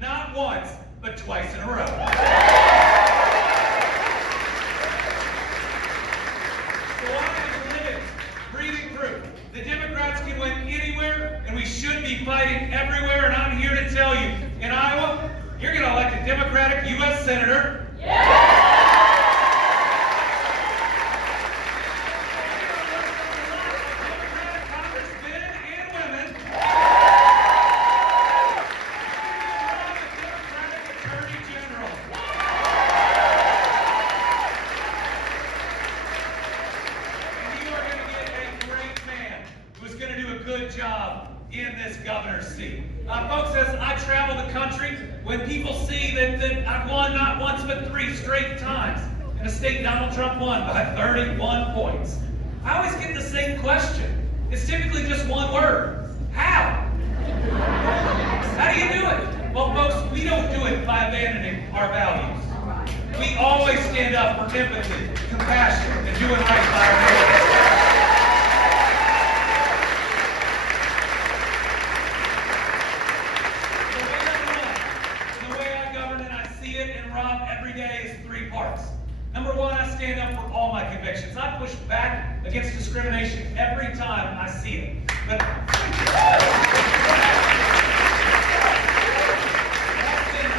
Not once, but twice in a row. So I am living, breathing proof. The Democrats can win anywhere, and we should be fighting everywhere. And I'm here to tell you, in Iowa, you're going to elect a Democratic U.S. Senator. Yeah! Good job in this governor's seat. Folks, as I travel the country, when people see that I've won not once but 3 straight times in a state Donald Trump won by 31 points, I always get the same question. It's typically just one word. How? How do you do it? Well, folks, we don't do it by abandoning our values. We always stand up for empathy, compassion, and doing right by our neighbors. Every day is 3 parts. Number 1, I stand up for all my convictions. I push back against discrimination every time I see it. But I spend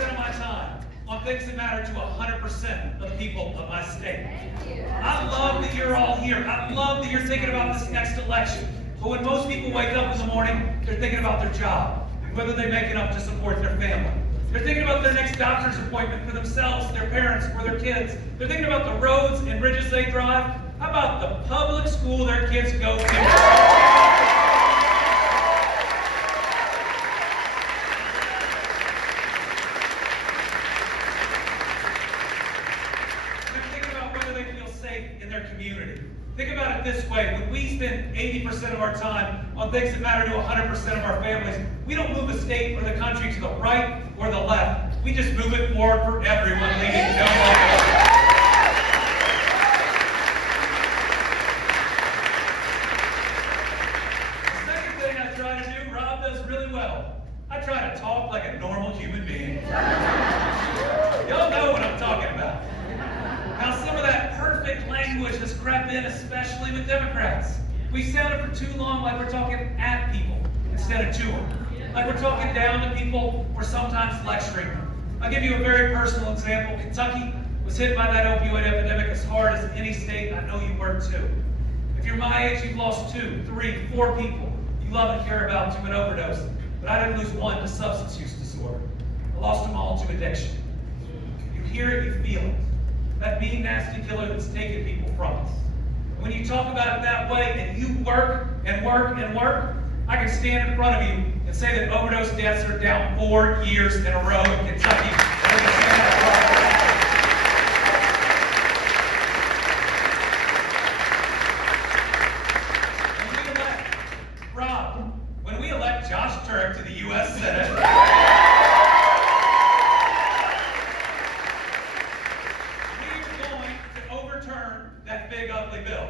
80% of my time on things that matter to 100% of the people of my state. I love that you're all here. I love that you're thinking about this next election. But when most people wake up in the morning, they're thinking about their job, whether they make enough to support their family. They're thinking about their next doctor's appointment for themselves, their parents, or their kids. They're thinking about the roads and bridges they drive. How about the public school their kids go to? They're thinking about whether they feel safe in their community. Think about it this way. When we spend 80% of our time on things that matter to 100% of our families, we don't move the state or the country to the right or the left. We just move it forward for everyone, leaving no one. The second thing I try to do, Rob does really well. I try to talk like a normal human being. Y'all know what I'm talking about. Now, some of that perfect language has crept in, especially with Democrats. We sounded for too long like we're talking at people instead of to them. Like we're talking down to people or sometimes lecturing them. I'll give you a very personal example. Kentucky was hit by that opioid epidemic as hard as any state. I know you were too. If you're my age, you've lost 2, 3, 4 people you love and care about to an overdose. But I didn't lose one to substance use disorder. I lost them all to addiction. You hear it, you feel it. That mean, nasty killer that's taking people from us. When you talk about it that way and you work and work and work, I can stand in front of you and say that overdose deaths are down 4 years in a row in Kentucky. When we elect Josh Turk to the U.S. Senate, we're going to overturn that big ugly bill.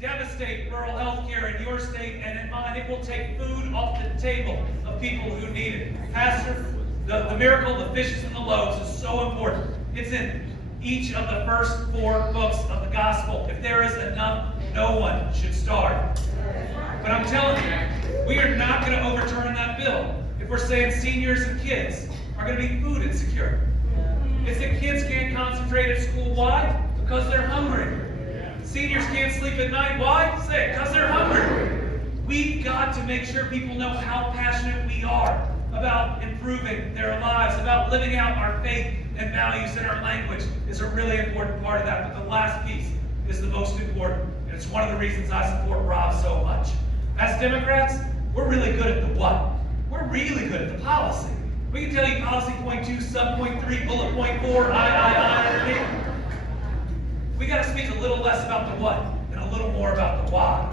Devastate rural health care in your state and in mine. It will take food off the table of people who need it. Pastor, the miracle, the fishes and the loaves is so important. It's in each of the first 4 books of the gospel. If there is enough, no one should starve. But I'm telling you, we are not going to overturn that bill if we're saying seniors and kids are going to be food insecure. It's that kids can't concentrate at school. Why? Because they're hungry. Seniors can't sleep at night. Why? Say it, because they're hungry. We've got to make sure people know how passionate we are about improving their lives, about living out our faith and values, and our language is a really important part of that. But the last piece is the most important, and it's one of the reasons I support Rob so much. As Democrats, we're really good at the what. We're really good at the policy. We can tell you policy point 2, sub point 3, bullet point 4, I. We got to speak a little less about the what and a little more about the why.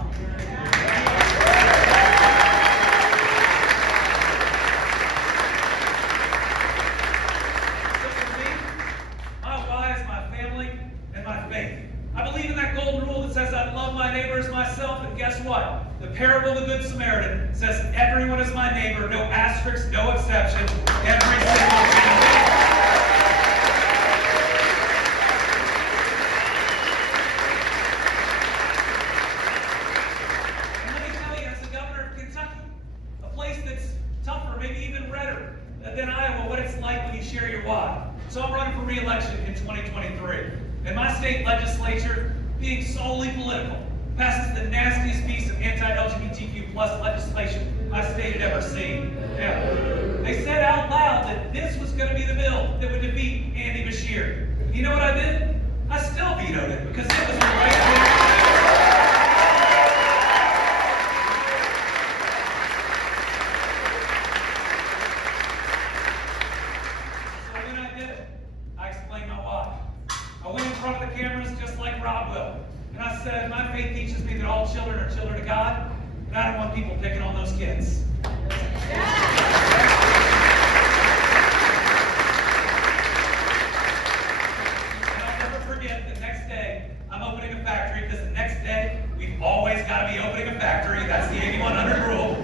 So for me, my why is my family and my faith. I believe in that golden rule that says I love love my neighbor as myself, and guess what? The parable of the Good Samaritan says everyone is my neighbor, no asterisks, no exceptions, every single human. And let me tell you, as the governor of Kentucky, a place that's tougher, maybe even redder than Iowa, what it's like when you share your why. So I'm running for re-election in 2023. And my state legislature, being solely political, passes the nastiest piece of anti-LGBTQ plus legislation my state had ever seen. Yeah. They said out loud that this was going to be the bill that would defeat Andy Beshear. You know what I did? I still vetoed it because it was the right thing. I went in front of the cameras just like Rob will. And I said, my faith teaches me that all children are children of God, and I don't want people picking on those kids. And I'll never forget the next day, I'm opening a factory, because the next day, we've always got to be opening a factory. That's the 8100 rule.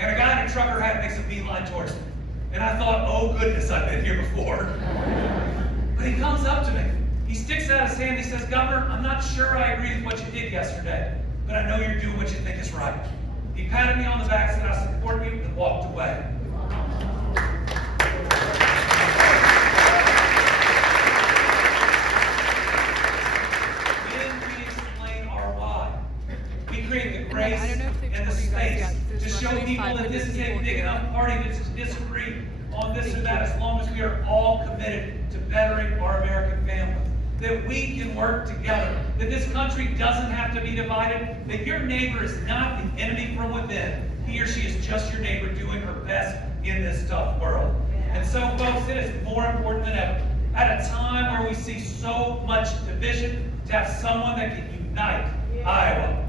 And a guy in a trucker hat makes a beeline towards me. And I thought, oh goodness, I've been here before. But he comes up to me. He sticks out his hand. He says, Governor, I'm not sure I agree with what you did yesterday, but I know you're doing what you think is right. He patted me on the back, said, I support you, and walked away. Then we explain our why. We create the grace and the space to show people that this is a big enough party to disagree on this or that, as long as we are all committed to bettering our American family. That we can work together. That this country doesn't have to be divided. That your neighbor is not the enemy from within. He or she is just your neighbor doing her best in this tough world. And so, folks, it is more important than ever, at a time where we see so much division, to have someone that can unite Iowa.